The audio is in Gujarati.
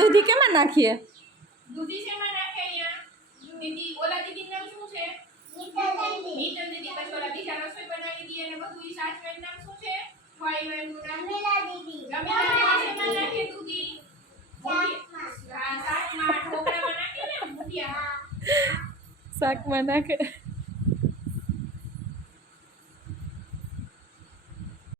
દૂધી કેમાં નાખીએ? દૂધી શેમાં નાખે અહીંયા? દીદી ઓલા દીદી નામ શું છે? નીતન દીદી. પછી ઓલા બીજા રસોઈ બનાવી દી અને બધું ઈ સાચવેન નામ શું છે? ફાઈવનું નામ રમીલા દીદી. રમીલા દીદી શેમાં નાખે દૂધી? શાકમાં ઢોકળામાં નાખે ને મુઠિયા. શાકમાં નાખે.